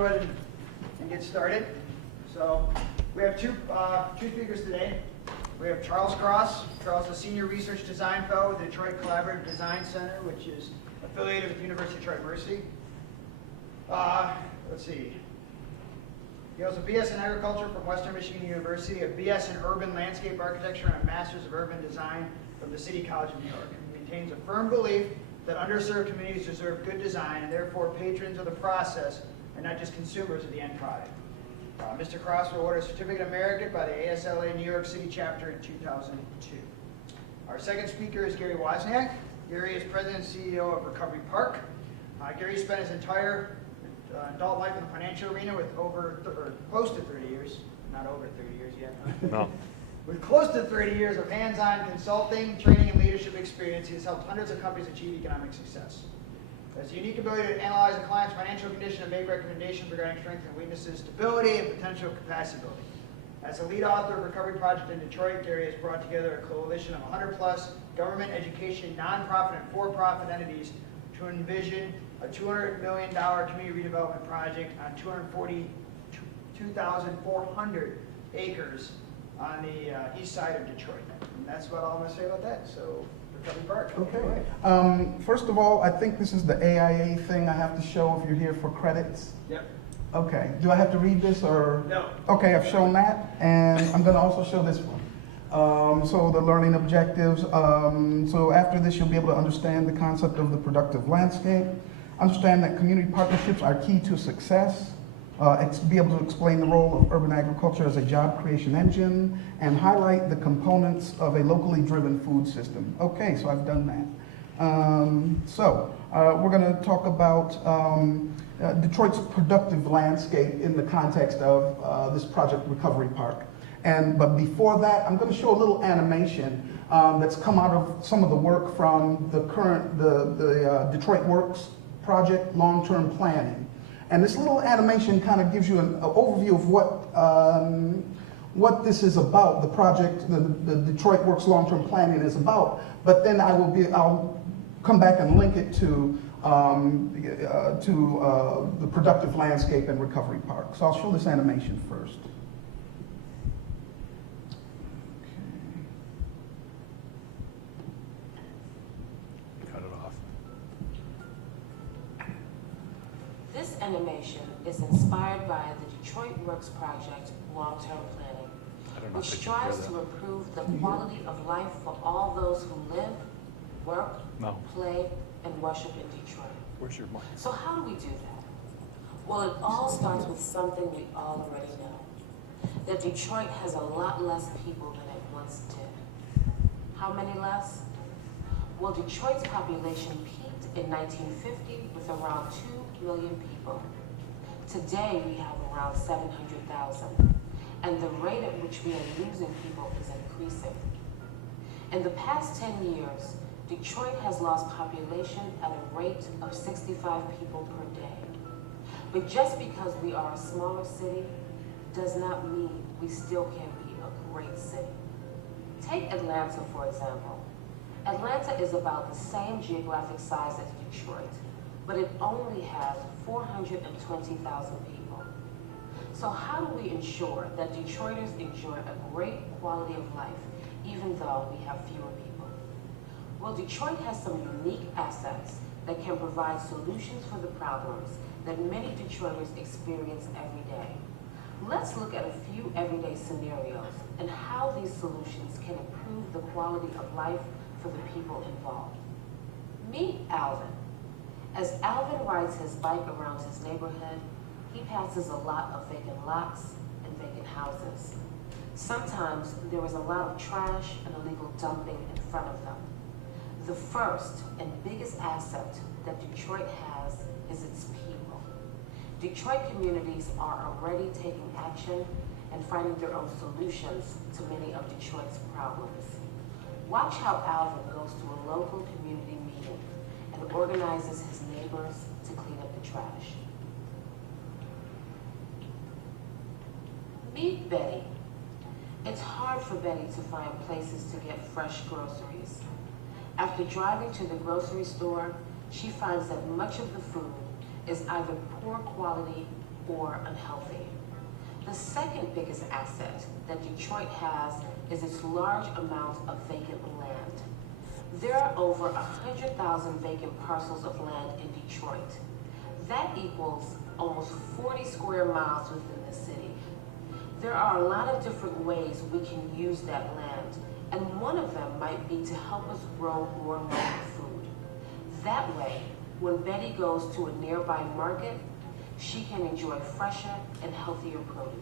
go ahead and get started. So we have two speakers today. We have Charles Cross. Charles is a Senior Research Design Fellow with the Detroit Collaborative Design Center, which is affiliated with the University of Detroit Mercy. Let's see. He holds a BS in Agriculture from Western Michigan University, a BS in Urban Landscape Architecture, and a Master's of Urban Design from the City College of New York. He maintains a firm belief that underserved communities deserve good design, and therefore patrons of the process and not just consumers of the end product. Mr. Cross was awarded a Certificate of Merit by the ASLA New York City chapter in 2002. Our second speaker is Gary Wozniak. Gary is President and CEO of Recovery Park. Gary spent his entire adult life in the financial arena with close to 30 years, not over 30 years yet. No. With close to 30 years of hands-on consulting, training, and leadership experience, he has helped hundreds of companies achieve economic success. He has a unique ability to analyze a client's financial condition and make recommendations regarding strengths and weaknesses, stability, and potential capacity building. As a lead author of Recovery Project in Detroit, Gary has brought together a coalition of 100+ government, education, nonprofit, and for-profit entities to envision a $200 million community redevelopment project on 242,400 acres on the east side of Detroit. And that's about all I'm going to say about that. So, Recovery Park. Okay. First of all, I think this is the AIA thing I have to show if you're here for credits. Yep. Okay. Do I have to read this or? No. Okay, I've shown that, and I'm going to also show this one. So the learning objectives. So after this, you'll be able to understand the concept of the productive landscape, understand that community partnerships are key to success, be able to explain the role of urban agriculture as a job creation engine, and highlight the components of a locally driven food system. Okay, so I've done that. We're going to talk about Detroit's productive landscape in the context of this project, Recovery Park. But before that, I'm going to show a little animation that's come out of some of the work from the Detroit Works project, long-term planning. And this little animation kind of gives you an overview of what this is about, the project, the Detroit Works long-term planning is about. But then I'll come back and link it to the productive landscape and Recovery Park. So I'll show this animation first. This animation is inspired by the Detroit Works Project long-term planning, which strives to improve the quality of life for all those who live, work, play, and worship in Detroit. Where's your mic? So how do we do that? Well, it all starts with something we all already know, that Detroit has a lot less people than it once did. How many less? Well, Detroit's population peaked in 1950 with around 2 million people. Today, we have around 700,000, and the rate at which we are losing people is increasing. In the past 10 years, Detroit has lost population at a rate of 65 people per day. But just because we are a smaller city does not mean we still can't be a great city. Take Atlanta, for example. Atlanta is about the same geographic size as Detroit, but it only has 420,000 people. So how do we ensure that Detroiters enjoy a great quality of life, even though we have fewer people? Well, Detroit has some unique assets that can provide solutions for the problems that many Detroiters experience every day. Let's look at a few everyday scenarios and how these solutions can improve the quality of life for the people involved. Meet Alvin. As Alvin rides his bike around his neighborhood, he passes a lot of vacant lots and vacant houses. Sometimes there is a lot of trash and illegal dumping in front of them. The first and biggest asset that Detroit has is its people. Detroit communities are already taking action and finding their own solutions to many of Detroit's problems. Watch how Alvin goes to a local community meeting and organizes his neighbors to clean up the trash. Meet Betty. It's hard for Betty to find places to get fresh groceries. After driving to the grocery store, she finds that much of the food is either poor quality or unhealthy. The second biggest asset that Detroit has is its large amount of vacant land. There are over 100,000 vacant parcels of land in Detroit. That equals almost 40 square miles within the city. There are a lot of different ways we can use that land, and one of them might be to help us grow more local food. That way, when Betty goes to a nearby market, she can enjoy fresher and healthier produce.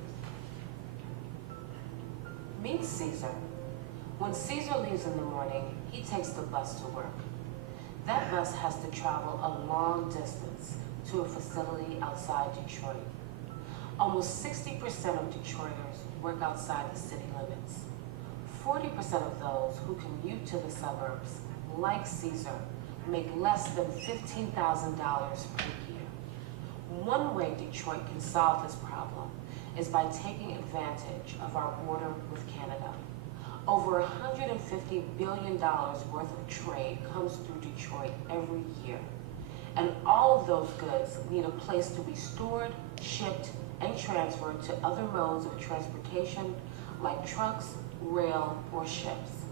Meet Caesar. When Caesar leaves in the morning, he takes the bus to work. That bus has to travel a long distance to a facility outside Detroit. Almost 60% of Detroiters work outside the city limits. 40% of those who commute to the suburbs, like Caesar, make less than $15,000 per year. One way Detroit can solve this problem is by taking advantage of our border with Canada. Over $150 billion worth of trade comes through Detroit every year. And all of those goods need a place to be stored, shipped, and transferred to other modes of transportation like trucks, rail, or ships.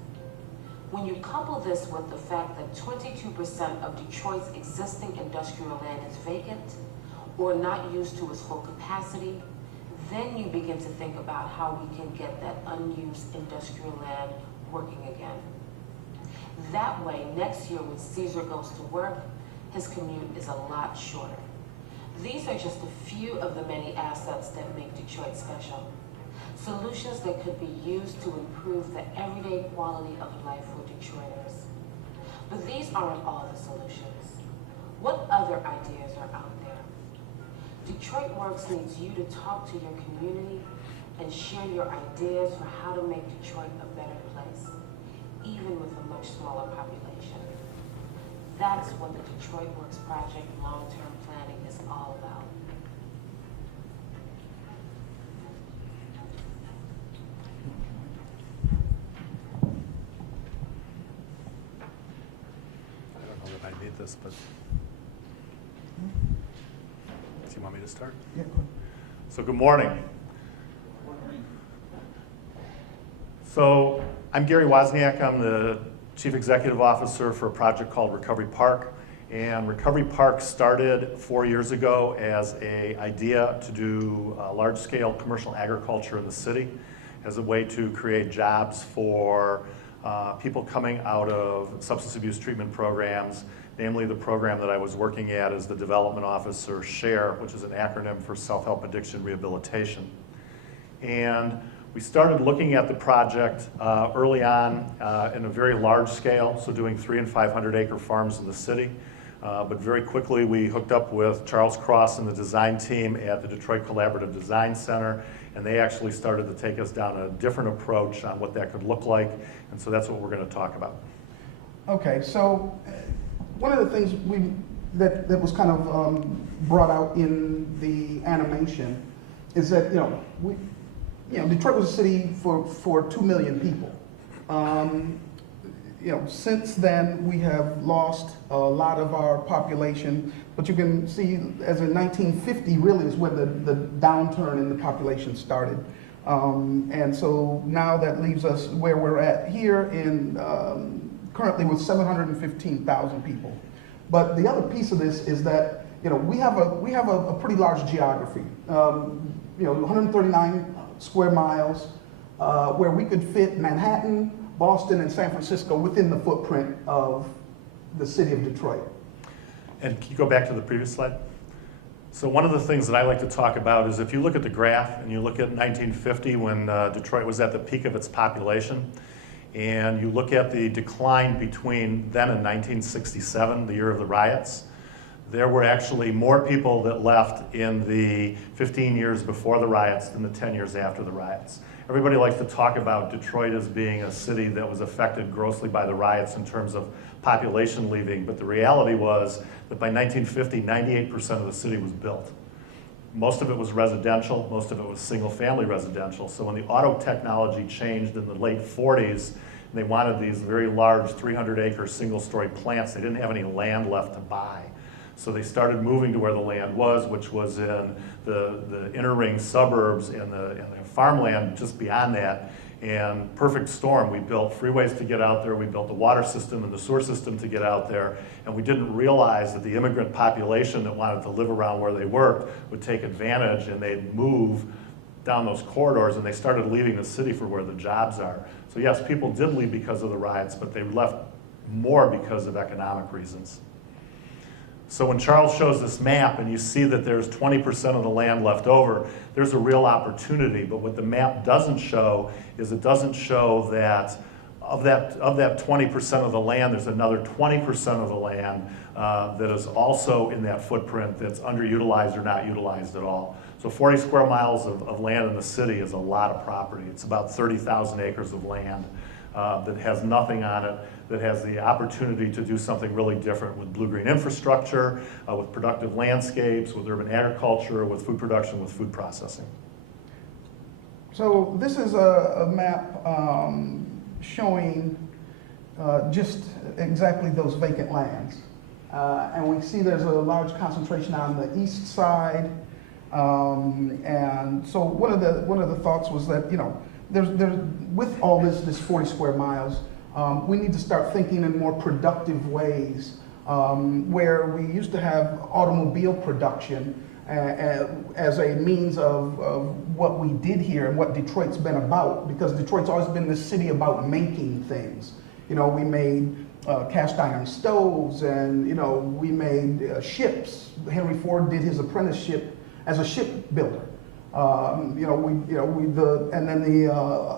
When you couple this with the fact that 22% of Detroit's existing industrial land is vacant or not used to its full capacity, then you begin to think about how we can get that unused industrial land working again. That way, next year when Caesar goes to work, his commute is a lot shorter. These are just a few of the many assets that make Detroit special. Solutions that could be used to improve the everyday quality of life for Detroiters. But these aren't all the solutions. What other ideas are out there? Detroit Works needs you to talk to your community and share your ideas for how to make Detroit a better place, even with a much smaller population. That's what the Detroit Works Project long-term planning is all about. I don't know if I need this, but do you want me to start? Yeah, go ahead. So good morning. So I'm Gary Wozniak. I'm the Chief Executive Officer for a project called Recovery Park. And Recovery Park started 4 years ago as an idea to do large-scale commercial agriculture in the city as a way to create jobs for people coming out of substance abuse treatment programs. Namely, the program that I was working at is the Development Officer SHARE, which is an acronym for Self-Help Addiction Rehabilitation. And we started looking at the project early on in a very large scale, so doing 300 and 500 acre farms in the city. But very quickly we hooked up with Charles Cross and the design team at the Detroit Collaborative Design Center, and they actually started to take us down a different approach on what that could look like, and so that's what we're going to talk about. Okay, so one of the things that was kind of brought out in the animation is that Detroit was a city for 2 million people. Since then we have lost a lot of our population, but you can see as in 1950 really is when the downturn in the population started. And so now that leaves us where we're at here in currently with 715,000 people. But the other piece of this is that we have a pretty large geography. 139 square miles, where we could fit Manhattan, Boston, and San Francisco within the footprint of the city of Detroit. And can you go back to the previous slide? So one of the things that I like to talk about is if you look at the graph and you look at 1950 when Detroit was at the peak of its population, and you look at the decline between then and 1967, the year of the riots, there were actually more people that left in the 15 years before the riots than the 10 years after the riots. Everybody likes to talk about Detroit as being a city that was affected grossly by the riots in terms of population leaving, but the reality was that by 1950, 98% of the city was built. Most of it was residential, most of it was single-family residential. So when the auto technology changed in the late 40s, they wanted these very large 300-acre single-story plants. They didn't have any land left to buy. So they started moving to where the land was, which was in the inner ring suburbs and the farmland just beyond that. And perfect storm, we built freeways to get out there, we built the water system and the sewer system to get out there, and we didn't realize that the immigrant population that wanted to live around where they worked would take advantage, and they'd move down those corridors, and they started leaving the city for where the jobs are. So yes, people did leave because of the riots, but they left more because of economic reasons. So when Charles shows this map and you see that there's 20% of the land left over, there's a real opportunity. But what the map doesn't show is it doesn't show that of that 20% of the land, there's another 20% of the land that is also in that footprint that's underutilized or not utilized at all. So 40 square miles of land in the city is a lot of property. It's about 30,000 acres of land that has nothing on it, that has the opportunity to do something really different with blue-green infrastructure, with productive landscapes, with urban agriculture, with food production, with food processing. So this is a map showing just exactly those vacant lands. And we see there's a large concentration on the east side. And so one of the thoughts was that, you know, there's with all this 40 square miles, we need to start thinking in more productive ways, where we used to have automobile production as a means of what we did here and what Detroit's been about, because Detroit's always been this city about making things. You know, we made cast iron stoves, and, you know, we made ships. Henry Ford did his apprenticeship as a shipbuilder. And then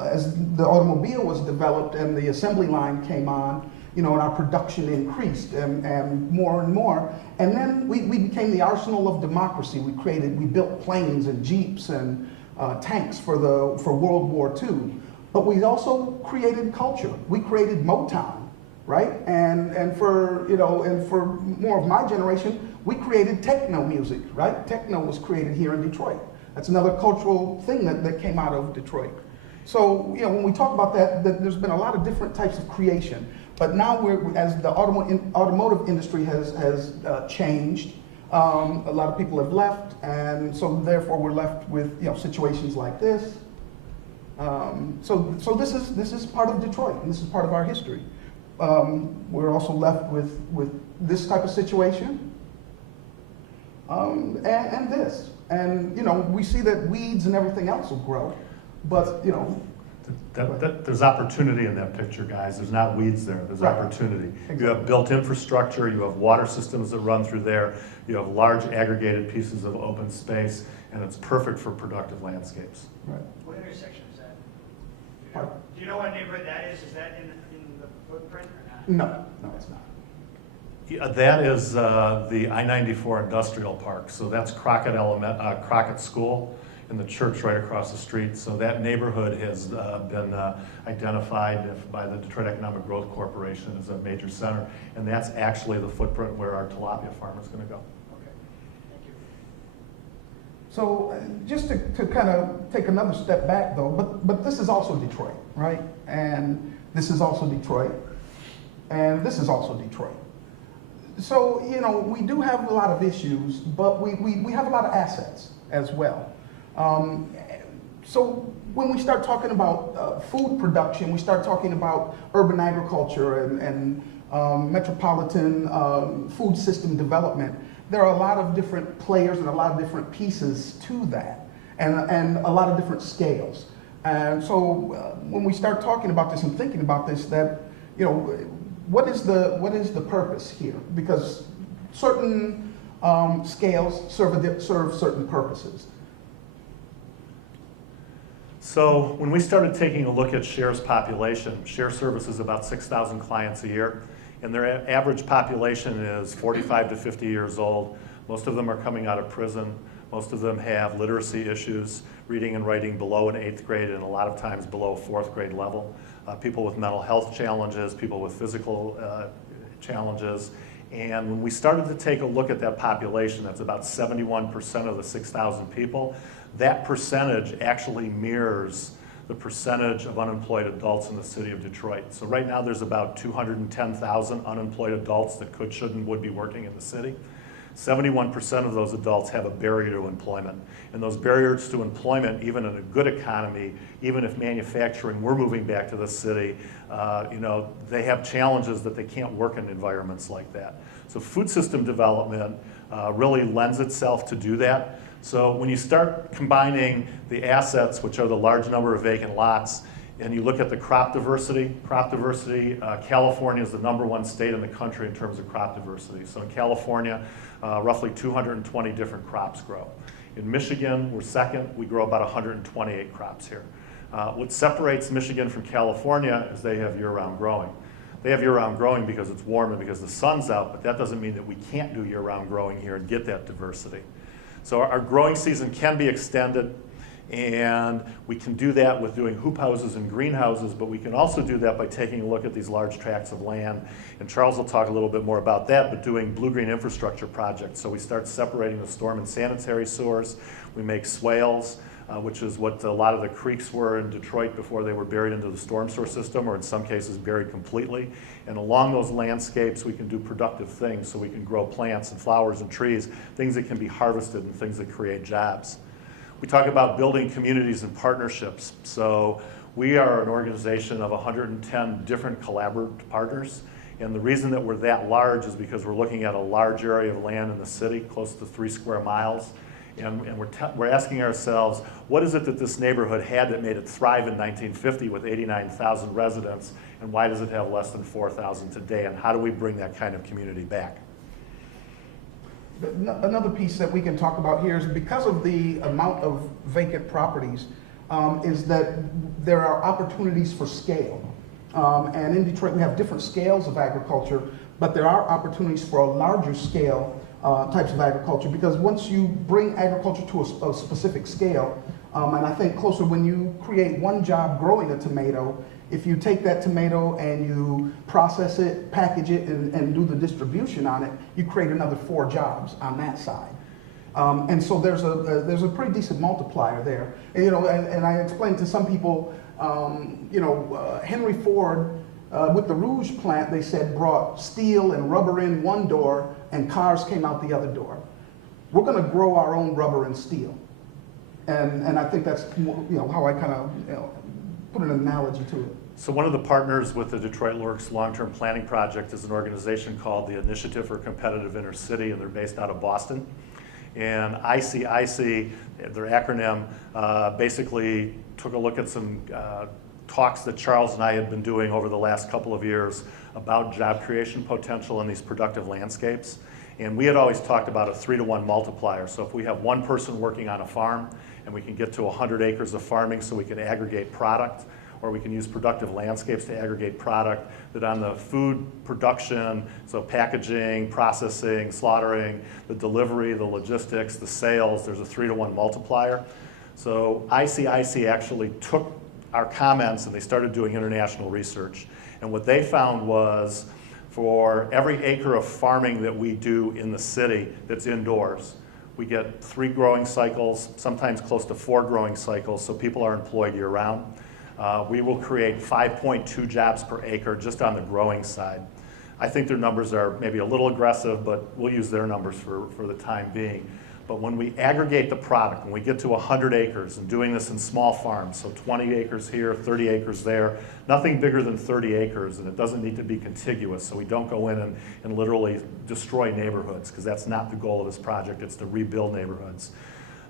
as the automobile was developed and the assembly line came on, you know, and our production increased and more. And then we became the arsenal of democracy. We built planes and jeeps and tanks for World War II. But we also created culture. We created Motown, right? And for more of my generation, we created techno music, right? Techno was created here in Detroit. That's another cultural thing that came out of Detroit. So, you know, when we talk about that there's been a lot of different types of creation. But now as the automotive industry has changed, a lot of people have left, and so therefore we're left with, you know, situations like this. So this is part of Detroit, and this is part of our history. We're also left with this type of situation, and this. And, you know, we see that weeds and everything else will grow, but, you know. There's opportunity in that picture, guys. There's not weeds there, there's Right. opportunity. Exactly. You have built infrastructure, you have water systems that run through there, you have large aggregated pieces of open space, and it's perfect for productive landscapes. Right. What intersection is that? Pardon? Do you know what neighborhood that is? Is that in the footprint or not? No, it's not. Yeah, that is the I-94 Industrial Park. So that's Crockett School and the church right across the street. So that neighborhood has been identified by the Detroit Economic Growth Corporation as a major center. And that's actually the footprint where our tilapia farm is going to go. Okay, thank you. So just to kind of take another step back though, but this is also Detroit, right? And this is also Detroit, and this is also Detroit. So, you know, we do have a lot of issues, but we have a lot of assets as well. So when we start talking about food production, we start talking about urban agriculture and metropolitan food system development. There are a lot of different players and a lot of different pieces to that, and a lot of different scales. And so when we start talking about this and thinking about this, that, you know, what is the purpose here? Because certain scales serve certain purposes. So when we started taking a look at Share's population, Share services about 6,000 clients a year, and their average population is 45 to 50 years old. Most of them are coming out of prison. Most of them have literacy issues, reading and writing below an 8th grade and a lot of times below a 4th grade level. People with mental health challenges, people with physical challenges. And when we started to take a look at that population, that's about 71% of the 6,000 people, that percentage actually mirrors the percentage of unemployed adults in the city of Detroit. So right now there's about 210,000 unemployed adults that could, should, and would be working in the city. 71% of those adults have a barrier to employment. And those barriers to employment, even in a good economy, even if manufacturing were moving back to the city, they have challenges that they can't work in environments like that. So food system development really lends itself to do that. So when you start combining the assets, which are the large number of vacant lots, and you look at the crop diversity, California is the #1 state in the country in terms of crop diversity. So in California, roughly 220 different crops grow. In Michigan, we're second. We grow about 128 crops here. What separates Michigan from California is they have year-round growing. They have year-round growing because it's warm and because the sun's out, but that doesn't mean that we can't do year-round growing here and get that diversity. So our growing season can be extended, and we can do that with doing hoop houses and greenhouses, but we can also do that by taking a look at these large tracts of land, and Charles will talk a little bit more about that, but doing blue-green infrastructure projects. So we start separating the storm and sanitary sewers, we make swales, which is what a lot of the creeks were in Detroit before they were buried into the storm sewer system, or in some cases buried completely. And along those landscapes, we can do productive things, so we can grow plants and flowers and trees, things that can be harvested and things that create jobs. We talk about building communities and partnerships. So we are an organization of 110 different collaborative partners. And the reason that we're that large is because we're looking at a large area of land in the city, close to 3 square miles. And we're asking ourselves, what is it that this neighborhood had that made it thrive in 1950 with 89,000 residents? And why does it have less than 4,000 today? And how do we bring that kind of community back? Another piece that we can talk about here is because of the amount of vacant properties, is that there are opportunities for scale. And in Detroit, we have different scales of agriculture, but there are opportunities for a larger scale types of agriculture, because once you bring agriculture to a specific scale, and I think closer when you create one job growing a tomato, if you take that tomato and you process it, package it, and do the distribution on it, you create another 4 jobs on that side. And so there's a pretty decent multiplier there. And, and I explained to some people, Henry Ford, with the Rouge plant, they said brought steel and rubber in one door and cars came out the other door. We're going to grow our own rubber and steel. And I think that's how I kind of put an analogy to it. So one of the partners with the Detroit Works long-term planning project is an organization called the Initiative for Competitive Intercity, and they're based out of Boston. And ICIC, their acronym, basically took a look at some talks that Charles and I had been doing over the last couple of years about job creation potential in these productive landscapes. And we had always talked about a 3-to-1 multiplier. So if we have one person working on a farm and we can get to 100 acres of farming so we can aggregate product, or we can use productive landscapes to aggregate product, that on the food production, so packaging, processing, slaughtering, the delivery, the logistics, the sales, there's a 3-to-1 multiplier. So ICIC actually took our comments and they started doing international research. And what they found was, for every acre of farming that we do in the city that's indoors, we get 3 growing cycles, sometimes close to 4 growing cycles, so people are employed year-round. We will create 5.2 jobs per acre just on the growing side. I think their numbers are maybe a little aggressive, but we'll use their numbers for the time being. But when we aggregate the product, when we get to 100 acres, and doing this in small farms, so 20 acres here, 30 acres there, nothing bigger than 30 acres, and it doesn't need to be contiguous, so we don't go in and literally destroy neighborhoods, because that's not the goal of this project, it's to rebuild neighborhoods.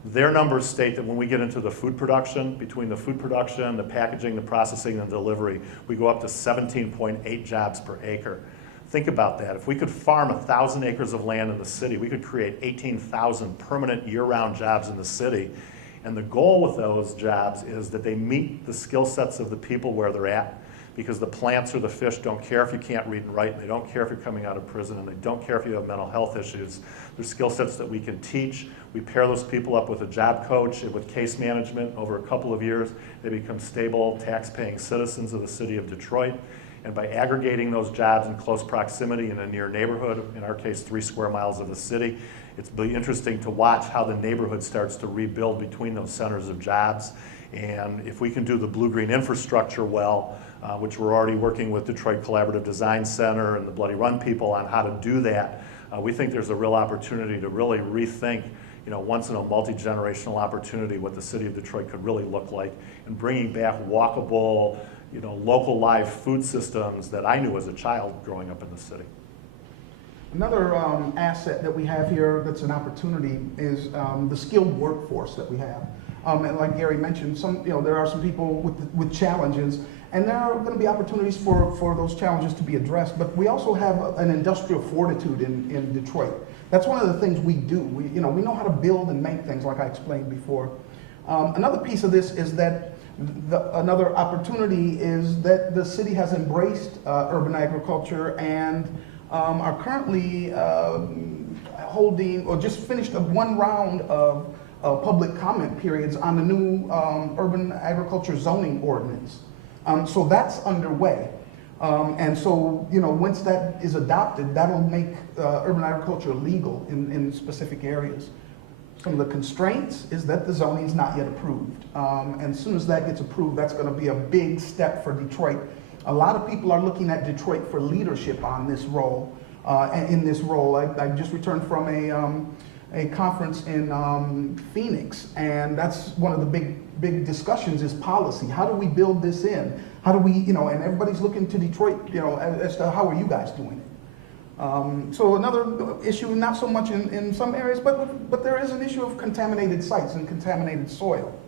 Their numbers state that when we get into the food production, between the food production, the packaging, the processing, and delivery, we go up to 17.8 jobs per acre. Think about that. If we could farm 1,000 acres of land in the city, we could create 18,000 permanent year-round jobs in the city. And the goal with those jobs is that they meet the skill sets of the people where they're at, because the plants or the fish don't care if you can't read and write, and they don't care if you're coming out of prison, and they don't care if you have mental health issues. There's skill sets that we can teach. We pair those people up with a job coach and with case management. Over a couple of years, they become stable, tax-paying citizens of the city of Detroit. And by aggregating those jobs in close proximity in a near neighborhood, in our case 3 square miles of the city, it's really interesting to watch how the neighborhood starts to rebuild between those centers of jobs. And if we can do the blue-green infrastructure well, which we're already working with Detroit Collaborative Design Center and the Bloody Run people on how to do that, We think there's a real opportunity to really rethink, once in a multi-generational opportunity, what the city of Detroit could really look like, and bringing back walkable, local live food systems that I knew as a child growing up in the city. Another asset that we have here that's an opportunity is the skilled workforce that we have. And like Gary mentioned, there are some people with challenges, and there are going to be opportunities for those challenges to be addressed. But we also have an industrial fortitude in Detroit. That's one of the things we do. We know how to build and make things, like I explained before. Another piece of this is that another opportunity is that the city has embraced urban agriculture and are currently holding, or just finished one round of public comment periods on the new urban agriculture zoning ordinance. So that's underway. And so, once that is adopted, that'll make urban agriculture legal in specific areas. Some of the constraints is that the zoning is not yet approved. And as soon as that gets approved, that's going to be a big step for Detroit. A lot of people are looking at Detroit for leadership on this role. In this role, I just returned from a conference in Phoenix, and that's one of the big discussions is policy. How do we build this in? How do we, and everybody's looking to Detroit, as to how are you guys doing it? So another issue, not so much in some areas, but there is an issue of contaminated sites and contaminated soil.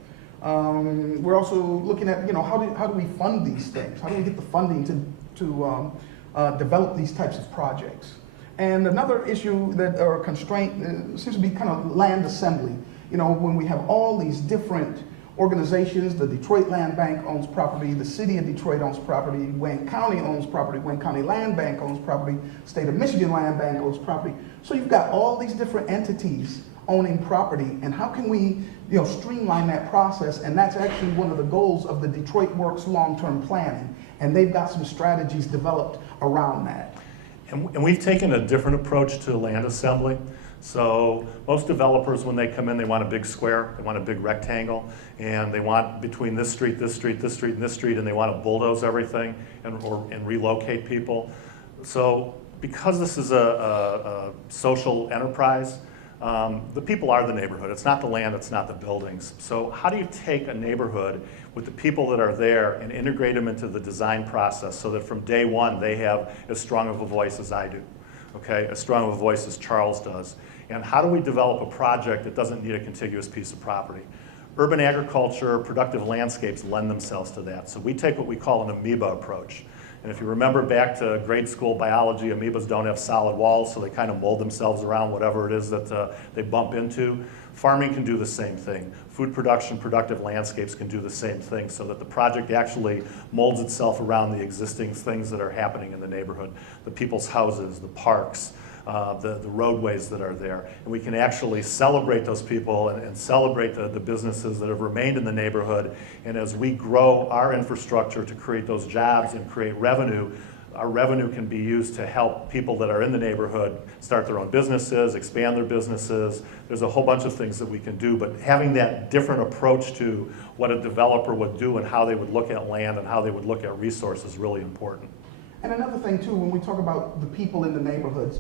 We're also looking at, how do we fund these things? How do we get the funding to develop these types of projects? And another issue or constraint seems to be kind of land assembly. When we have all these different organizations, the Detroit Land Bank owns property, the city of Detroit owns property, Wayne County owns property, Wayne County Land Bank owns property, State of Michigan Land Bank owns property. So you've got all these different entities owning property, and how can we streamline that process? And that's actually one of the goals of the Detroit Works long-term planning, and they've got some strategies developed around that. And we've taken a different approach to land assembly. So most developers, when they come in, they want a big square, they want a big rectangle, and they want between this street, this street, this street, and this street, and they want to bulldoze everything and relocate people. So because this is a social enterprise, the people are the neighborhood. It's not the land, it's not the buildings. So how do you take a neighborhood with the people that are there and integrate them into the design process so that from day one they have as strong of a voice as I do, okay? As strong of a voice as Charles does. And how do we develop a project that doesn't need a contiguous piece of property? Urban agriculture, productive landscapes lend themselves to that. So we take what we call an amoeba approach. And if you remember back to grade school biology, amoebas don't have solid walls, so they kind of mold themselves around whatever it is that they bump into. Farming can do the same thing. Food production, productive landscapes can do the same thing, so that the project actually molds itself around the existing things that are happening in the neighborhood. The people's houses, the parks, the roadways that are there. And we can actually celebrate those people and celebrate the businesses that have remained in the neighborhood. And as we grow our infrastructure to create those jobs and create revenue, our revenue can be used to help people that are in the neighborhood start their own businesses, expand their businesses. There's a whole bunch of things that we can do, but having that different approach to what a developer would do and how they would look at land and how they would look at resources is really important. And another thing too, when we talk about the people in the neighborhoods,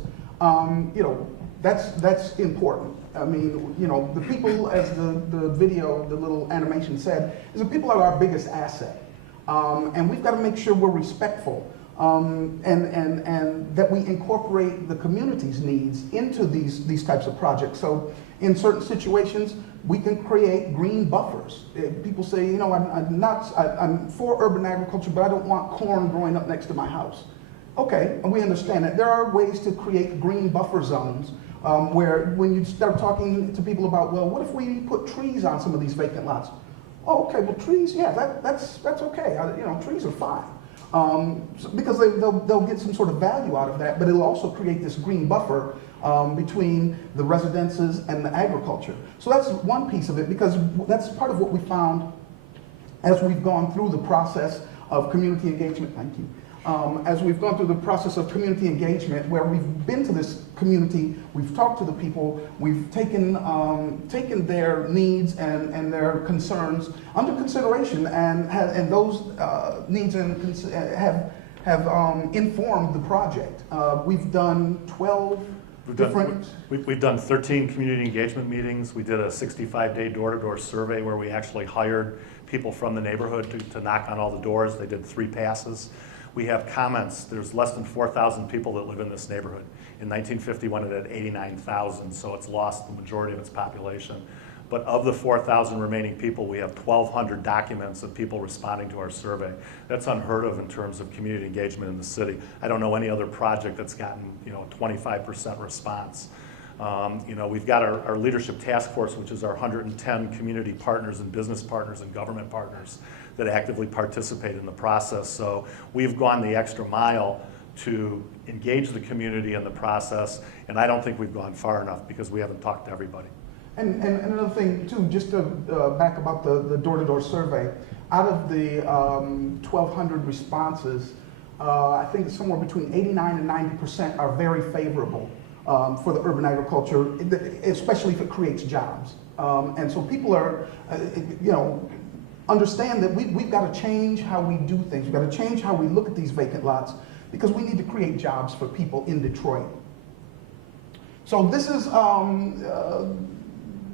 that's important. I mean, the people, as the video, the little animation said, is the people are our biggest asset. And we've got to make sure we're respectful and that we incorporate the community's needs into these types of projects. So in certain situations, we can create green buffers. People say, I'm for urban agriculture, but I don't want corn growing up next to my house. Okay, and we understand that. There are ways to create green buffer zones where when you start talking to people about, well, what if we put trees on some of these vacant lots? Oh, okay, well, trees, yeah, that's okay. Trees are fine. Because they'll get some sort of value out of that, but it'll also create this green buffer between the residences and the agriculture. So that's one piece of it, because that's part of what we found as we've gone through the process of community engagement. Thank you. As we've gone through the process of community engagement, where we've been to this community, we've talked to the people, we've taken their needs and their concerns under consideration, and those needs have informed the project. We've done 12 We've done 13 community engagement meetings. We did a 65-day door-to-door survey where we actually hired people from the neighborhood to knock on all the doors. They did 3 passes. We have comments. There's less than 4,000 people that live in this neighborhood. In 1951, it had 89,000, so it's lost the majority of its population. But of the 4,000 remaining people, we have 1,200 documents of people responding to our survey. That's unheard of in terms of community engagement in the city. I don't know any other project that's gotten, a 25% response. We've got our leadership task force, which is our 110 community partners and business partners and government partners that actively participate in the process. So we've gone the extra mile to engage the community in the process, and I don't think we've gone far enough because we haven't talked to everybody. And another thing too, just to back about the door-to-door survey, out of the 1,200 responses, I think somewhere between 89 and 90% are very favorable for the urban agriculture, especially if it creates jobs. And so people are, understand that we've got to change how we do things. We've got to change how we look at these vacant lots because we need to create jobs for people in Detroit. So this is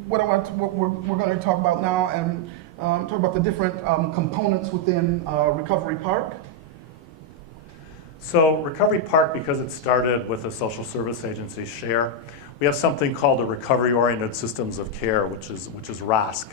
what we're going to talk about now, and talk about the different components within Recovery Park. So Recovery Park, because it started with a social service agency, SHARE, we have something called the Recovery-Oriented Systems of Care, which is ROSC.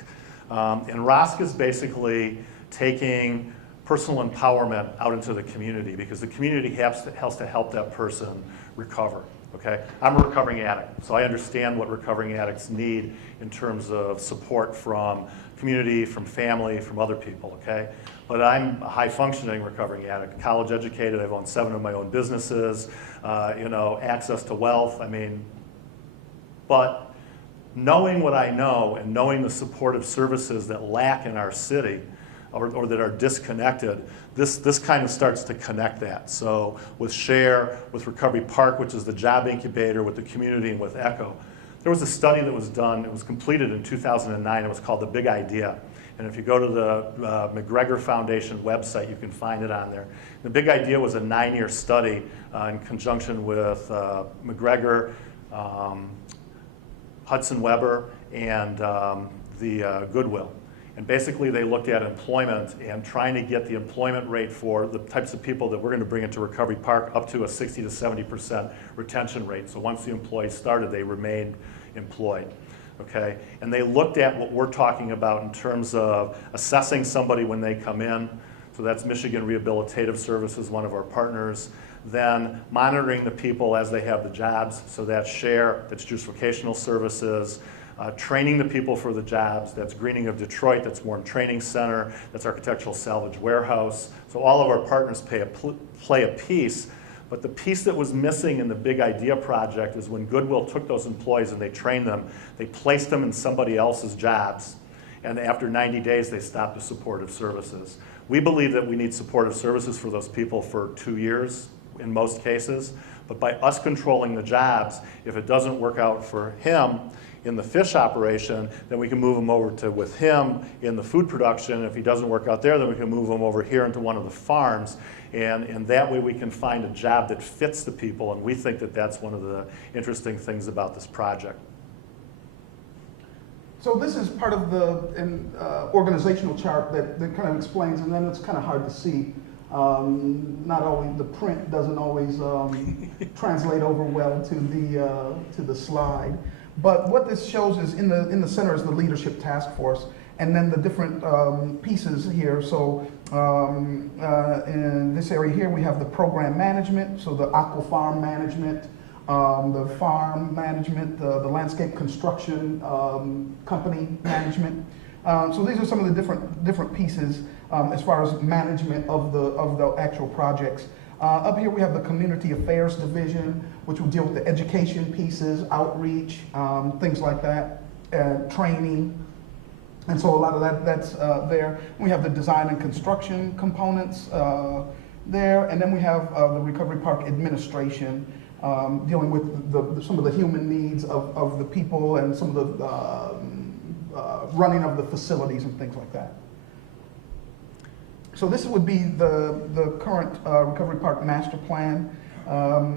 And ROSC is basically taking personal empowerment out into the community because the community has to help that person recover. Okay, I'm a recovering addict, so I understand what recovering addicts need in terms of support from community, from family, from other people, okay? But I'm a high-functioning recovering addict, college educated, I've owned 7 of my own businesses, access to wealth, but knowing what I know and knowing the supportive services that lack in our city or that are disconnected, this kind of starts to connect that. So with SHARE, with Recovery Park, which is the job incubator, with the community, and with ECHO, there was a study that was done, it was completed in 2009, it was called The Big Idea. And if you go to the McGregor Foundation website, you can find it on there. The Big Idea was a 9-year study in conjunction with McGregor, Hudson Weber, and the Goodwill. And basically they looked at employment and trying to get the employment rate for the types of people that we're going to bring into Recovery Park up to a 60 to 70% retention rate. So once the employees started, they remained employed. Okay? And they looked at what we're talking about in terms of assessing somebody when they come in. So that's Michigan Rehabilitative Services, one of our partners. Then monitoring the people as they have the jobs. So that's SHARE, that's Juice Vocational Services. Training the people for the jobs, that's Greening of Detroit, that's Warren Training Center, that's Architectural Salvage Warehouse. So all of our partners play a piece, but the piece that was missing in the Big Idea project is when Goodwill took those employees and they trained them, they placed them in somebody else's jobs, and after 90 days they stopped the supportive services. We believe that we need supportive services for those people for 2 years in most cases, but by us controlling the jobs, if it doesn't work out for him in the fish operation, then we can move him over to with him in the food production. If he doesn't work out there, then we can move him over here into one of the farms. And that way we can find a job that fits the people, and we think that that's one of the interesting things about this project. So this is part of the organizational chart that kind of explains, and then it's kind of hard to see. Not always, the print doesn't always translate over well to the slide. But what this shows is in the center is the leadership task force, and then the different pieces here. So in this area here, we have the program management, so the aqua farm management, the farm management, the landscape construction company management. So these are some of the different pieces as far as management of the actual projects. Up here we have the Community Affairs Division, which will deal with the education pieces, outreach, things like that, training. And so a lot of that's there. We have the design and construction components there. And then we have the Recovery Park Administration, dealing with some of the human needs of the people and some of the running of the facilities and things like that. So this would be the current Recovery Park master plan,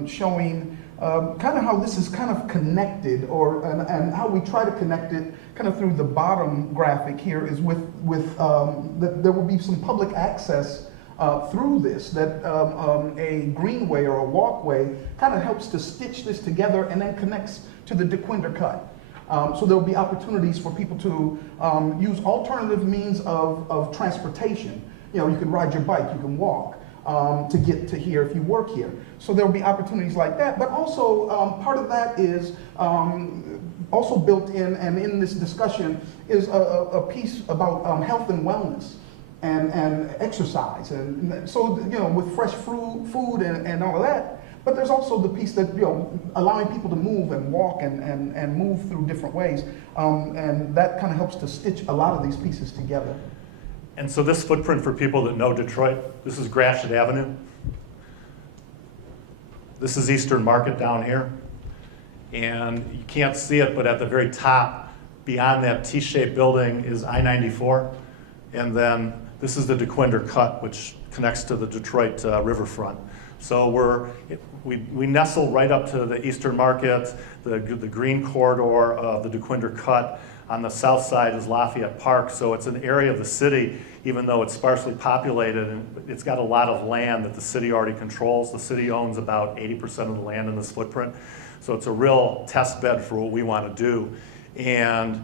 showing kind of how this is kind of connected, and how we try to connect it kind of through the bottom graphic here is with that there will be some public access through this, that a greenway or a walkway kind of helps to stitch this together and then connects to the DeQuinder cut. So there will be opportunities for people to use alternative means of transportation. You know, you can ride your bike, you can walk to get to here if you work here. So there will be opportunities like that. But also part of that is also built in, and in this discussion, is a piece about health and wellness and exercise. And so, you know, with fresh food and all of that. But there's also the piece that, you know, allowing people to move and walk and move through different ways. And that kind of helps to stitch a lot of these pieces together. And so this footprint, for people that know Detroit, this is Gratiot Avenue. This is Eastern Market down here. And you can't see it, but at the very top, beyond that T-shaped building, is I-94. And then this is the DeQuinder Cut, which connects to the Detroit riverfront. So we nestle right up to the Eastern Market, the green corridor of the DeQuinder Cut. On the south side is Lafayette Park, so it's an area of the city, even though it's sparsely populated, and it's got a lot of land that the city already controls. The city owns about 80% of the land in this footprint, so it's a real test bed for what we want to do. And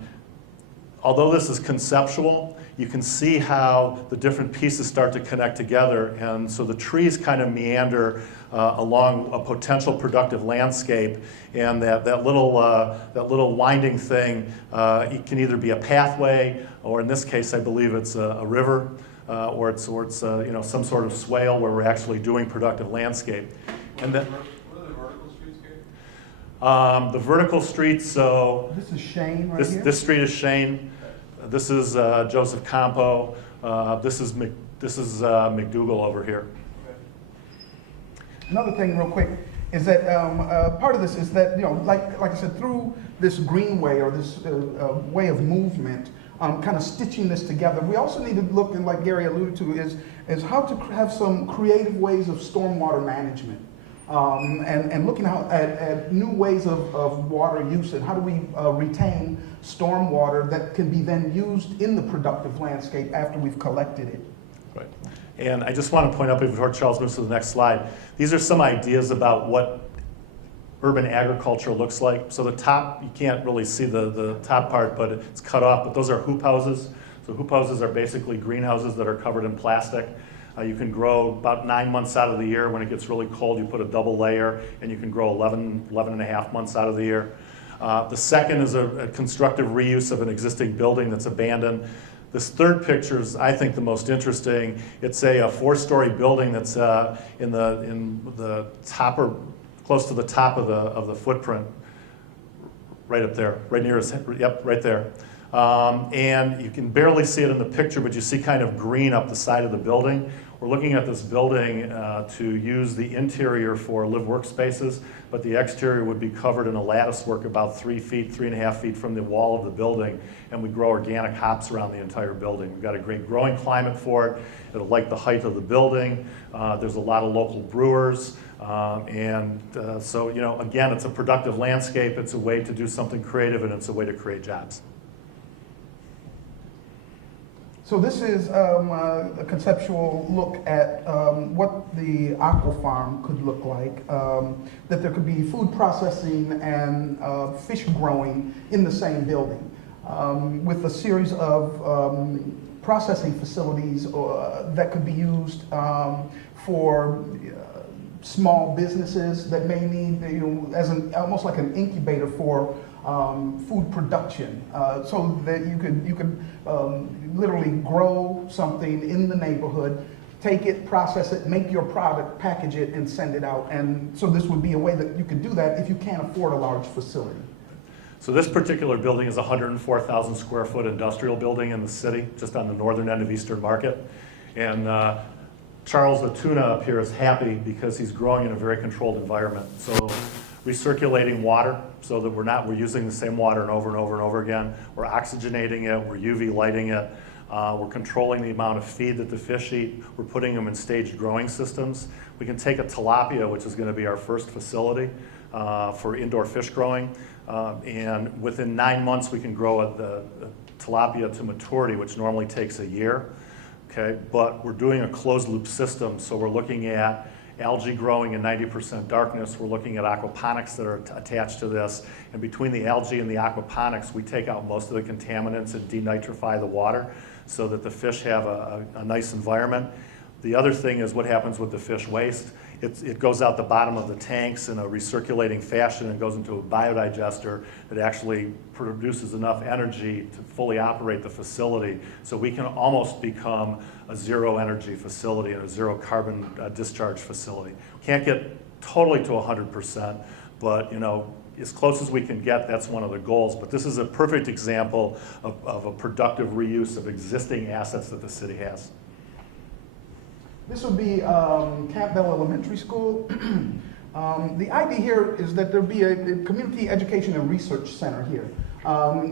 although this is conceptual, you can see how the different pieces start to connect together. And so the trees kind of meander along a potential productive landscape. And that little winding thing, it can either be a pathway, or in this case, I believe it's a river, or it's you know, some sort of swale where we're actually doing productive landscape. And then, what are the vertical streets, Gabe? the vertical streets, so This is Shane right here. this street is Shane. This is Joseph Campo. This is McDougal over here. Another thing real quick is that part of this is that, you know, like I said, through this greenway or this way of movement, kind of stitching this together, we also need to look, and like Gary alluded to, is how to have some creative ways of stormwater management. And looking at new ways of water use, and how do we retain stormwater that can be then used in the productive landscape after we've collected it. Right. And I just want to point out before Charles moves to the next slide, these are some ideas about what urban agriculture looks like. So the top, you can't really see the top part, but it's cut off, but those are hoop houses. So hoop houses are basically greenhouses that are covered in plastic. You can grow about 9 months out of the year. When it gets really cold, you put a double layer, and you can grow 11 and a half months out of the year. The second is a constructive reuse of an existing building that's abandoned. This third picture is, I think, the most interesting. It's a 4-story building that's in the top, or close to the top of the footprint, right up there, right near his head. Yep, right there. And you can barely see it in the picture, but you see kind of green up the side of the building. We're looking at this building to use the interior for live workspaces, but the exterior would be covered in a lattice work about 3 feet, 3.5 feet from the wall of the building, and we grow organic hops around the entire building. We've got a great growing climate for it. It'll like the height of the building. There's a lot of local brewers. So, you know, again, it's a productive landscape. It's a way to do something creative, and it's a way to create jobs. So this is a conceptual look at what the aqua farm could look like, that there could be food processing and fish growing in the same building, with a series of processing facilities that could be used for small businesses that may need, you know, as almost like an incubator for food production, so that you could literally grow something in the neighborhood, take it, process it, make your product, package it, and send it out. And so this would be a way that you could do that if you can't afford a large facility. So this particular building is a 104,000 square foot industrial building in the city, just on the northern end of Eastern Market. And Charles the tuna up here is happy because he's growing in a very controlled environment. So recirculating water so that we're using the same water and over again. We're oxygenating it, we're UV lighting it, we're controlling the amount of feed that the fish eat, we're putting them in staged growing systems. We can take a tilapia, which is going to be our first facility. for indoor fish growing. And within 9 months, we can grow the tilapia to maturity, which normally takes a year. Okay, but we're doing a closed loop system, so we're looking at algae growing in 90% darkness. We're looking at aquaponics that are attached to this. And between the algae and the aquaponics, we take out most of the contaminants and denitrify the water so that the fish have a nice environment. The other thing is what happens with the fish waste. It goes out the bottom of the tanks in a recirculating fashion and goes into a biodigester that actually produces enough energy to fully operate the facility. So we can almost become a zero energy facility and a zero carbon discharge facility. Can't get totally to 100%, but as close as we can get, that's one of the goals. But this is a perfect example of a productive reuse of existing assets that the city has. This would be Campbell Elementary School. The idea here is that there be a community education and research center here,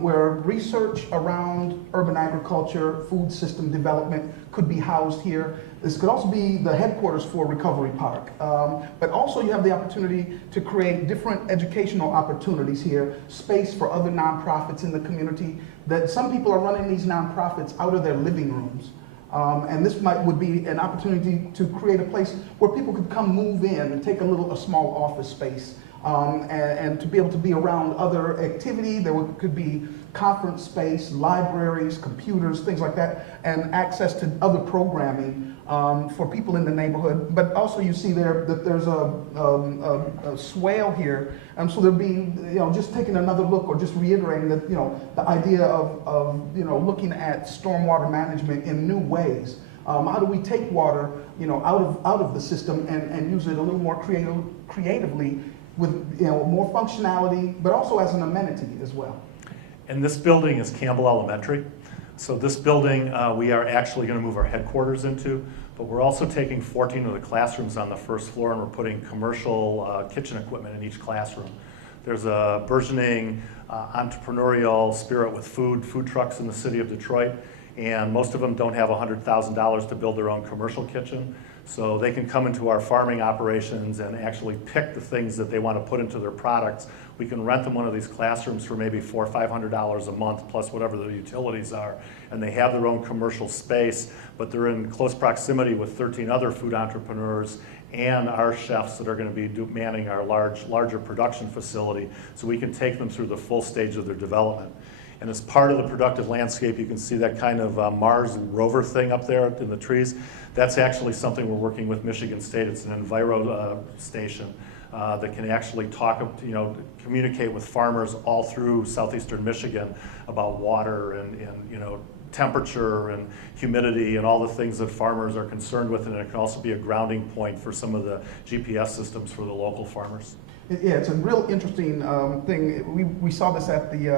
where research around urban agriculture, food system development could be housed here. This could also be the headquarters for Recovery Park. But also you have the opportunity to create different educational opportunities here, space for other nonprofits in the community, that some people are running these nonprofits out of their living rooms. And this would be an opportunity to create a place where people could come move in and take a small office space, and to be able to be around other activity. There could be conference space, libraries, computers, things like that, and access to other programming for people in the neighborhood. But also you see there that there's a swale here, and so there'll be, just taking another look or just reiterating that, the idea of looking at stormwater management in new ways. How do we take water, out of the system and use it a little more creatively with, more functionality, but also as an amenity as well. And this building is Campbell Elementary. So this building we are actually going to move our headquarters into, but we're also taking 14 of the classrooms on the first floor and we're putting commercial kitchen equipment in each classroom. There's a burgeoning entrepreneurial spirit with food trucks in the city of Detroit, and most of them don't have $100,000 to build their own commercial kitchen. So they can come into our farming operations and actually pick the things that they want to put into their products. We can rent them one of these classrooms for maybe $400 or $500 a month, plus whatever the utilities are. And they have their own commercial space, but they're in close proximity with 13 other food entrepreneurs and our chefs that are going to be manning our larger production facility, so we can take them through the full stage of their development. And as part of the productive landscape, you can see that kind of Mars rover thing up there in the trees. That's actually something we're working with Michigan State. It's an Enviro station that can actually communicate with farmers all through southeastern Michigan about water and temperature and humidity and all the things that farmers are concerned with, and it can also be a grounding point for some of the GPS systems for the local farmers. Yeah, it's a real interesting thing. We saw this at the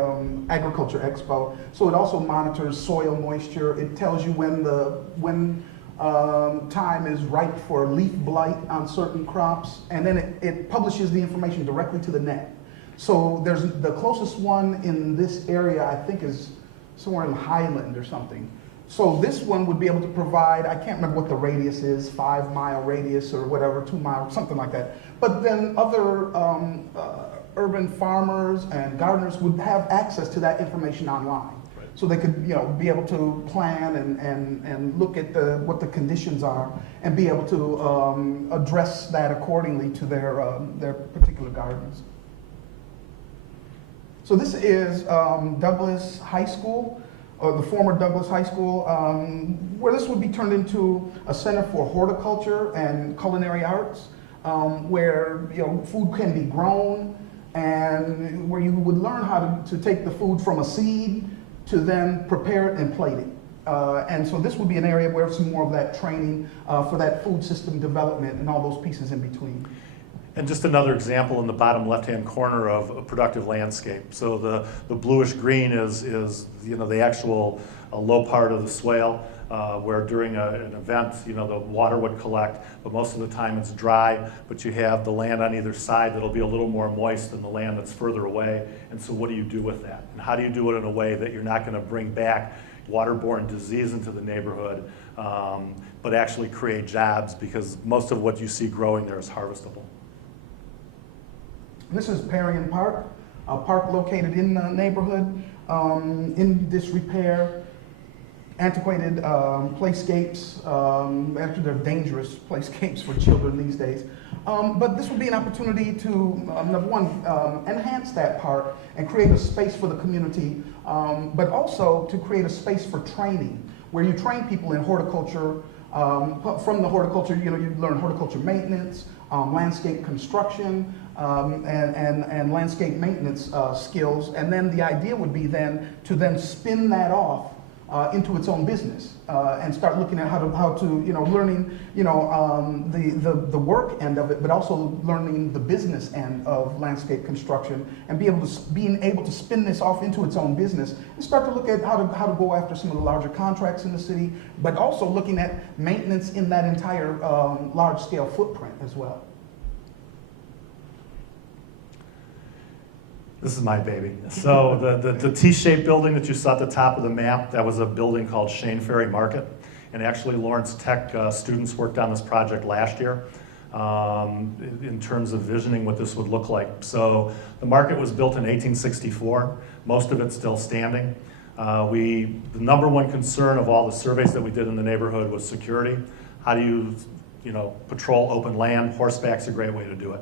Agriculture Expo. So it also monitors soil moisture. It tells you when time is ripe for leaf blight on certain crops, and then it publishes the information directly to the net. So there's the closest one in this area, I think, is somewhere in Highland or something. So this one would be able to provide, I can't remember what the radius is, 5-mile radius or whatever, 2 miles, something like that. But then other urban farmers and gardeners would have access to that information online. Right. So they could be able to plan and look at what the conditions are and be able to address that accordingly to their particular gardens. So this is Douglas High School, or the former Douglas High School, where this would be turned into a center for horticulture and culinary arts, where food can be grown, and where you would learn how to take the food from a seed to then prepare it and plate it. And so this would be an area where some more of that training for that food system development and all those pieces in between. And just another example in the bottom left-hand corner of a productive landscape. So the bluish green is the actual low part of the swale, where during an event, the water would collect, but most of the time it's dry, but you have the land on either side that'll be a little more moist than the land that's further away. And so what do you do with that? And how do you do it in a way that you're not going to bring back waterborne disease into the neighborhood, but actually create jobs, because most of what you see growing there is harvestable. This is Perrion Park, a park located in the neighborhood, in disrepair, antiquated playscapes. Actually, they're dangerous playscapes for children these days. But this would be an opportunity to, number one, enhance that park and create a space for the community, but also to create a space for training, where you train people in horticulture. From the horticulture, you learn horticulture maintenance, landscape construction, and landscape maintenance skills. And then the idea would be then to spin that off into its own business and start looking at how to learning the work end of it, but also learning the business end of landscape construction, and being able to spin this off into its own business and start to look at how to go after some of the larger contracts in the city, but also looking at maintenance in that entire large scale footprint as well. This is my baby. So the T-shaped building that you saw at the top of the map, that was a building called Shane Ferry Market. And actually Lawrence Tech students worked on this project last year in terms of visioning what this would look like. So the market was built in 1864, most of it's still standing. The number one concern of all the surveys that we did in the neighborhood was security. How do you patrol open land? Horseback's a great way to do it.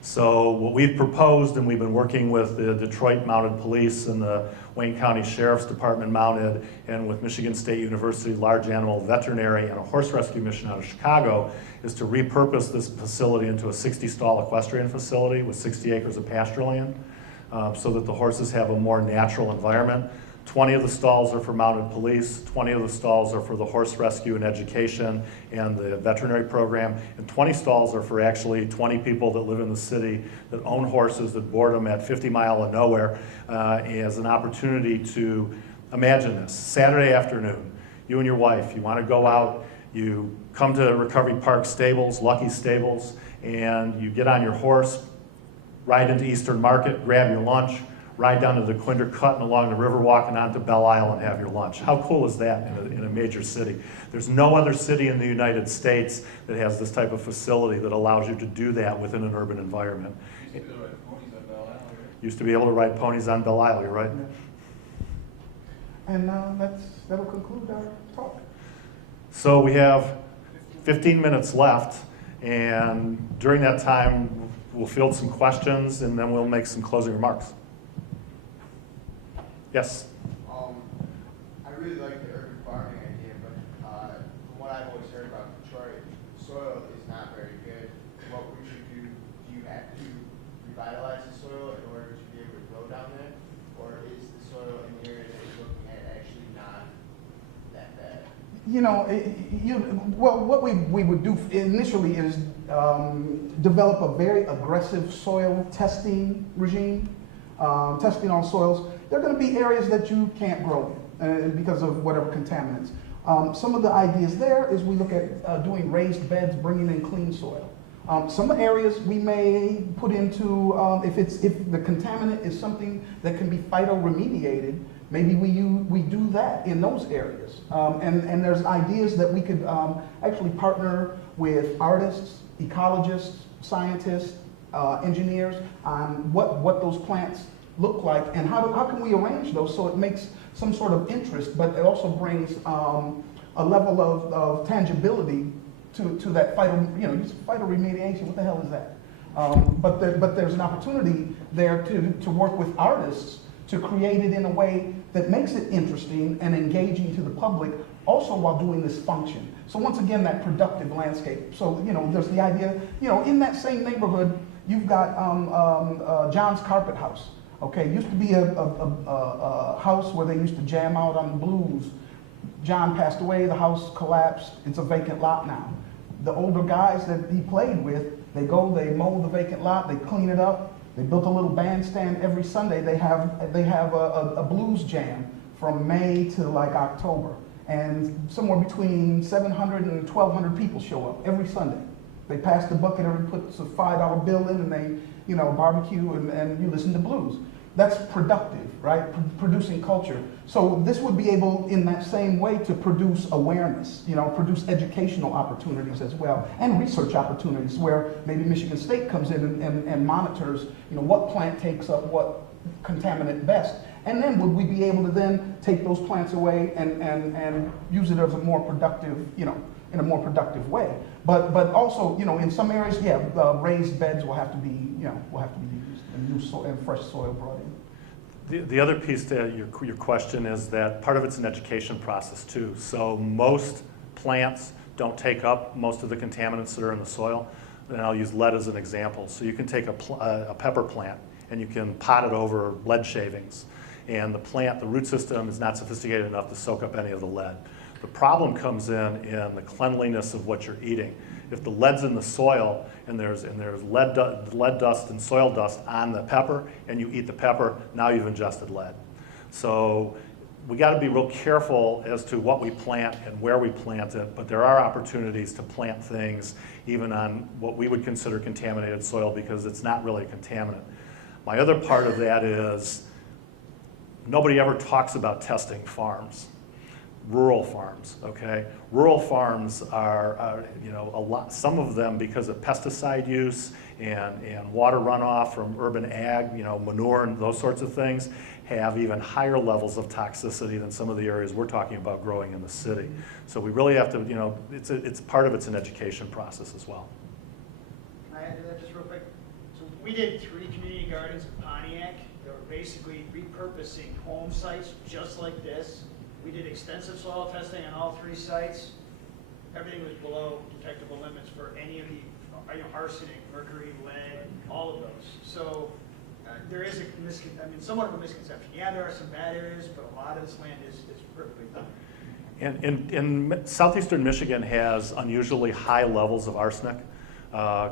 So what we've proposed, and we've been working with the Detroit Mounted Police and the Wayne County Sheriff's Department Mounted, and with Michigan State University Large Animal Veterinary and a horse rescue mission out of Chicago, is to repurpose this facility into a 60-stall equestrian facility with 60 acres of pasture land, so that the horses have a more natural environment. 20 of the stalls are for mounted police, 20 of the stalls are for the horse rescue and education and the veterinary program, and 20 stalls are for actually 20 people that live in the city that own horses, that board them at 50 Mile of Nowhere, as an opportunity to imagine this. Saturday afternoon, you and your wife, you want to go out, you come to Recovery Park Stables, Lucky Stables, and you get on your horse, ride into Eastern Market, grab your lunch, ride down to the Quinder Cut and along the Riverwalk and onto Belle Isle and have your lunch. How cool is that in a major city? There's no other city in the United States that has this type of facility that allows you to do that within an urban environment. Used to be able to ride ponies on Belle Isle, you're right? Yeah. And that'll conclude our talk. So we have 15 minutes left, and during that time, we'll field some questions and then we'll make some closing remarks. Yes? I really like the urban farming idea, but from what I've always heard about Detroit, soil is not very good. What would you do? Do you have to revitalize the soil in order to be able to grow down there? Or is the soil in the area that you're looking at actually not that bad? What we would do initially is develop a very aggressive soil testing regime, testing on soils. There are going to be areas that you can't grow in because of whatever contaminants. Some of the ideas there is we look at doing raised beds, bringing in clean soil. Some areas we may put into, if the contaminant is something that can be phytoremediated, maybe we do that in those areas. And there's ideas that we could actually partner with artists, ecologists, scientists, engineers on what those plants look like and how can we arrange those so it makes some sort of interest, but it also brings a level of tangibility to that phytoremediation. What the hell is that? But there's an opportunity there to work with artists to create it in a way that makes it interesting and engaging to the public, also while doing this function. So once again, that productive landscape. So there's the idea, in that same neighborhood, you've got John's Carpet House. Okay, used to be a house where they used to jam out on the blues. John passed away, the house collapsed, it's a vacant lot now. The older guys that he played with, they mow the vacant lot, they clean it up, they built a little bandstand every Sunday. They have a blues jam from May to like October. And somewhere between 700 and 1,200 people show up every Sunday. They pass the bucket, everybody puts a $5 bill in and they barbecue and you listen to blues. that's productive, right? Producing culture. So this would be able, in that same way, to produce awareness, produce educational opportunities as well, and research opportunities where maybe Michigan State comes in and monitors, what plant takes up what contaminant best. And then would we be able to then take those plants away and use it as a more productive, in a more productive way. But also, in some areas, raised beds will have to be, used, and new soil and fresh soil brought in. The other piece to your question is that part of it's an education process too. So most plants don't take up most of the contaminants that are in the soil. And I'll use lead as an example. So you can take a pepper plant and you can pot it over lead shavings. And the root system is not sophisticated enough to soak up any of the lead. The problem comes in the cleanliness of what you're eating. If the lead's in the soil and there's lead dust and soil dust on the pepper and you eat the pepper, now you've ingested lead. So we got to be real careful as to what we plant and where we plant it, but there are opportunities to plant things even on what we would consider contaminated soil because it's not really a contaminant. My other part of that is nobody ever talks about testing farms. Rural farms, okay? Rural farms are a lot, some of them because of pesticide use and water runoff from urban ag, manure and those sorts of things, have even higher levels of toxicity than some of the areas we're talking about growing in the city. So we really have to, it's part of it's an education process as well. Can I add to that just real quick? So we did 3 community gardens in Pontiac that were basically repurposing home sites just like this. We did extensive soil testing on all 3 sites. Everything was below detectable limits for any of the arsenic, mercury, lead, all of those. So there is somewhat of a misconception. Yeah, there are some bad areas, but a lot of this land is perfectly fine. And southeastern Michigan has unusually high levels of arsenic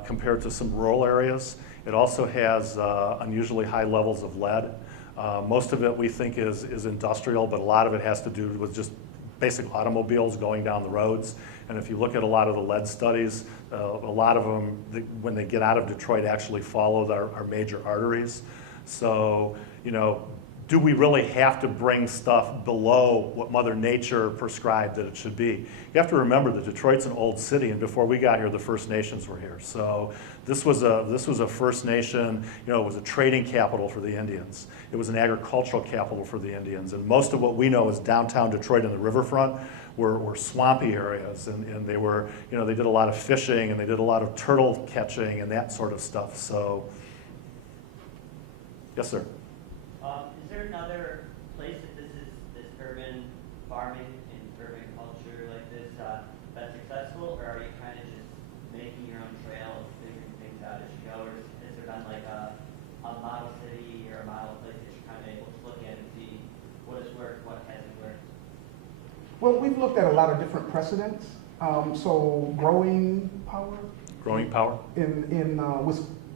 compared to some rural areas. It also has unusually high levels of lead. Most of it we think is industrial, but a lot of it has to do with just basic automobiles going down the roads. And if you look at a lot of the lead studies, a lot of them, when they get out of Detroit, actually follow our major arteries. So, do we really have to bring stuff below what Mother Nature prescribed that it should be? You have to remember that Detroit's an old city, and before we got here, the First Nations were here. So this was a First Nation, it was a trading capital for the Indians. It was an agricultural capital for the Indians, and most of what we know is downtown Detroit and the riverfront were swampy areas, and they were, they did a lot of fishing, and they did a lot of turtle catching and that sort of stuff. So, yes, sir. Is there another place that this urban farming and urban culture like this that's successful, or are you kind of just making your own trail, figuring things out as you go, or has there been like a model city or a model place that you're kind of able to look at and see what has worked, what hasn't worked? Well, we've looked at a lot of different precedents. So Growing Power in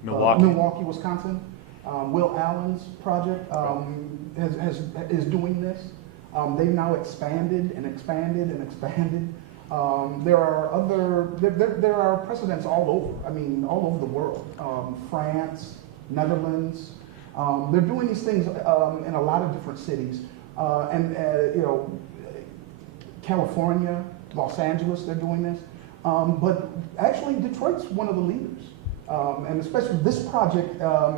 Milwaukee, Wisconsin. Will Allen's project is doing this. They've now expanded and expanded and expanded. There are precedents all over. All over the world. France, Netherlands. They're doing these things in a lot of different cities. California, Los Angeles, they're doing this. But actually, Detroit's one of the leaders. And especially this project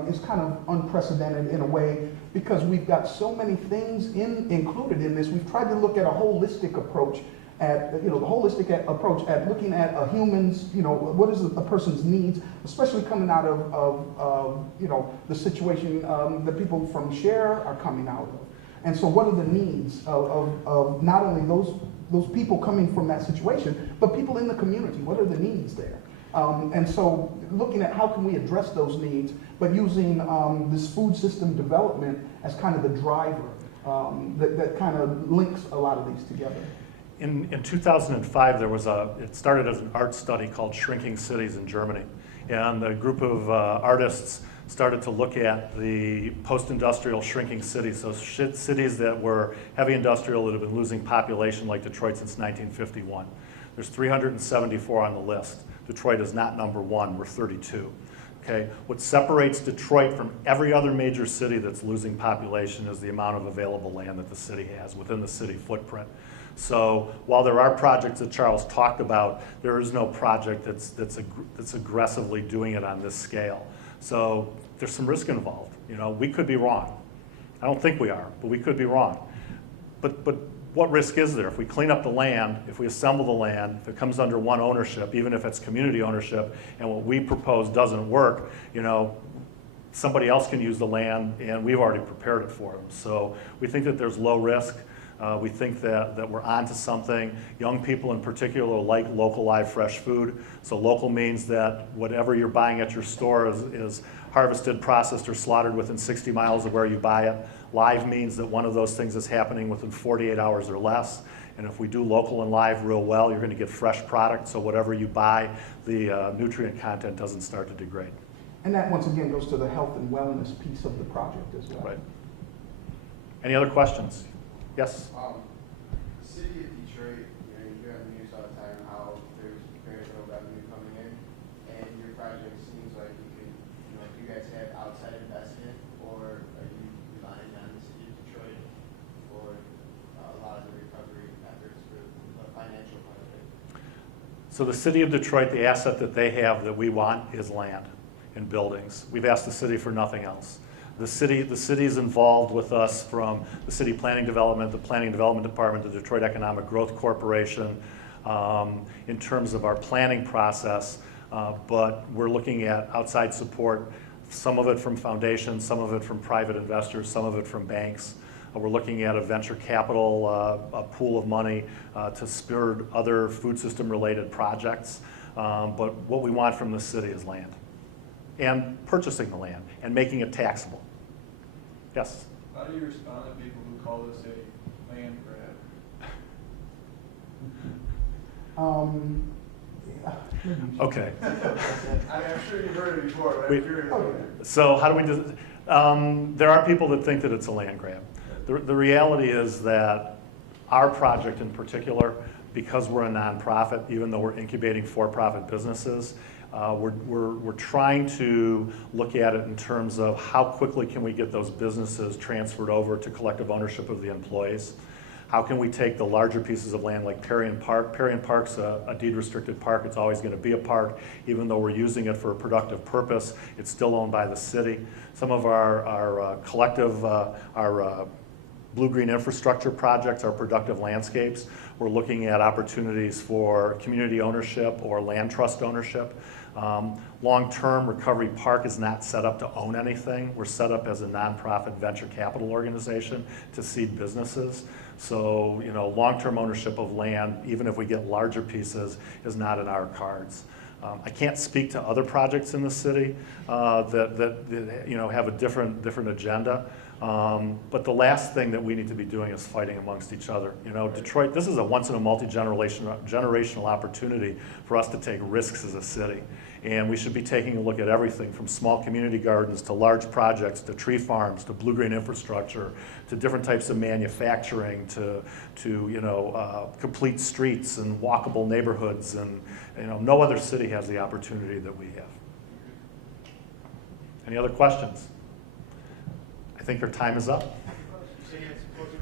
is kind of unprecedented in a way because we've got so many things included in this. We've tried to look at a holistic approach at, approach at looking at a human's, what is a person's needs, especially coming out of the situation that people from SHARE are coming out of. And so what are the needs of not only those people coming from that situation, but people in the community? What are the needs there? And so looking at how can we address those needs, but using this food system development as kind of the driver that kind of links a lot of these together. In 2005, it started as an art study called Shrinking Cities in Germany. And a group of artists started to look at the post-industrial shrinking cities, so cities that were heavy industrial that have been losing population like Detroit since 1951. There's 374 on the list. Detroit is not number 1, we're 32. Okay? What separates Detroit from every other major city that's losing population is the amount of available land that the city has within the city footprint. So while there are projects that Charles talked about, there is no project that's aggressively doing it on this scale. So there's some risk involved. You know, we could be wrong. I don't think we are, but we could be wrong. But what risk is there? If we clean up the land, if we assemble the land, if it comes under one ownership, even if it's community ownership, and what we propose doesn't work, you know, somebody else can use the land, and we've already prepared it for them. So we think that there's low risk. We think that we're onto something. Young people in particular like local live fresh food. So local means that whatever you're buying at your store is harvested, processed, or slaughtered within 60 miles of where you buy it. Live means that one of those things is happening within 48 hours or less. And if we do local and live real well, you're going to get fresh product. So whatever you buy, the nutrient content doesn't start to degrade. And that once again goes to the health and wellness piece of the project as well. Right. Any other questions? Yes? The city of Detroit, you know, you hear on the news all the time how there's very little revenue coming in, and your project seems like you can, you know, do you guys have outside investment, or are you relying on the city of Detroit for a lot of the recovery efforts for the financial part of it? So the city of Detroit, the asset that they have that we want is land and buildings. We've asked the city for nothing else. The city is involved with us from the city planning development, the planning development department, the Detroit Economic Growth Corporation, in terms of our planning process, but we're looking at outside support, some of it from foundations, some of it from private investors, some of it from banks. We're looking at a venture capital a pool of money to spur other food system related projects, but what we want from the city is land. And purchasing the land and making it taxable. Yes? How do you respond to people who call this a land grab? Okay. I'm sure you've heard it before, but I'm curious. So how do we do? There are people that think that it's a land grab. The reality is that our project in particular, because we're a nonprofit, even though we're incubating for-profit businesses, we're trying to look at it in terms of how quickly can we get those businesses transferred over to collective ownership of the employees. How can we take the larger pieces of land like Perry and Park? Perry and Park's a deed-restricted park. It's always going to be a park. Even though we're using it for a productive purpose, it's still owned by the city. Some of our collective, our blue-green infrastructure projects, our productive landscapes, we're looking at opportunities for community ownership or land trust ownership. Long-term, Recovery Park is not set up to own anything. We're set up as a nonprofit venture capital organization to seed businesses. So, you know, long-term ownership of land, even if we get larger pieces, is not in our cards. I can't speak to other projects in the city that you know, have a different agenda. But the last thing that we need to be doing is fighting amongst each other. You know, Detroit, this is a once in a multi-generational opportunity for us to take risks as a city. And we should be taking a look at everything from small community gardens to large projects to tree farms to blue-green infrastructure to different types of manufacturing to you know, complete streets and walkable neighborhoods. And you know, no other city has the opportunity that we have. Any other questions? I think our time is up.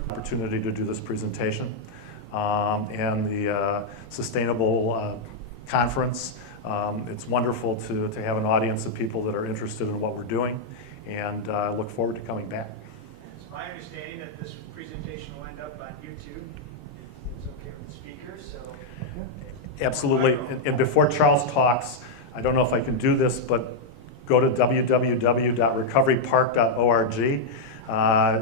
Opportunity to do this presentation and the sustainable conference. It's wonderful to have an audience of people that are interested in what we're doing, and I look forward to coming back. It's my understanding that this presentation will end up on YouTube. It's okay with the speakers, so. Absolutely. And before Charles talks, I don't know if I can do this, but go to www.recoverypark.org.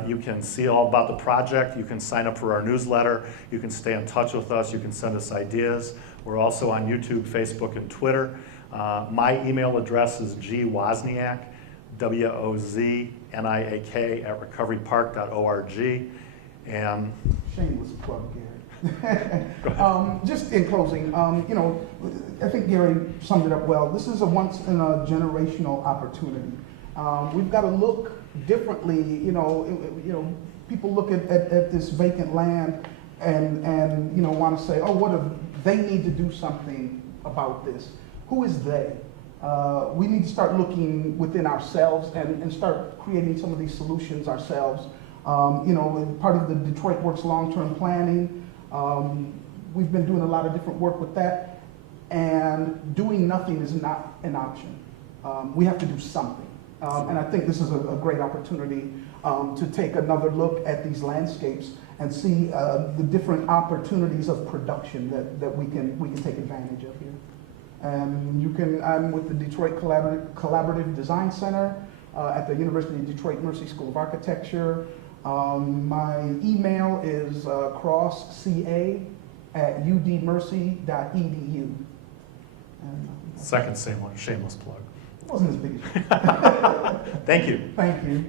You can see all about the project. You can sign up for our newsletter. You can stay in touch with us. You can send us ideas. We're also on YouTube, Facebook, and Twitter. My email address is gwozniak, WOZNIAK, @recoverypark.org. And shameless plug, Gary. Just in closing, you know, I think Gary summed it up well. This is a once in a generational opportunity. We've got to look differently. You know, people look at this vacant land and you know, want to say, oh, what if they need to do something about this? Who is they? We need to start looking within ourselves and start creating some of these solutions ourselves. You know, part of the Detroit Works long-term planning, we've been doing a lot of different work with that, and doing nothing is not an option. We have to do something. And I think this is a great opportunity to take another look at these landscapes and see the different opportunities of production that we can take advantage of here. And I'm with the Detroit Collaborative Design Center at the University of Detroit Mercy School of Architecture. My email is crossca@udmercy.edu. Second shameless plug. It wasn't as big as Thank you. Thank you.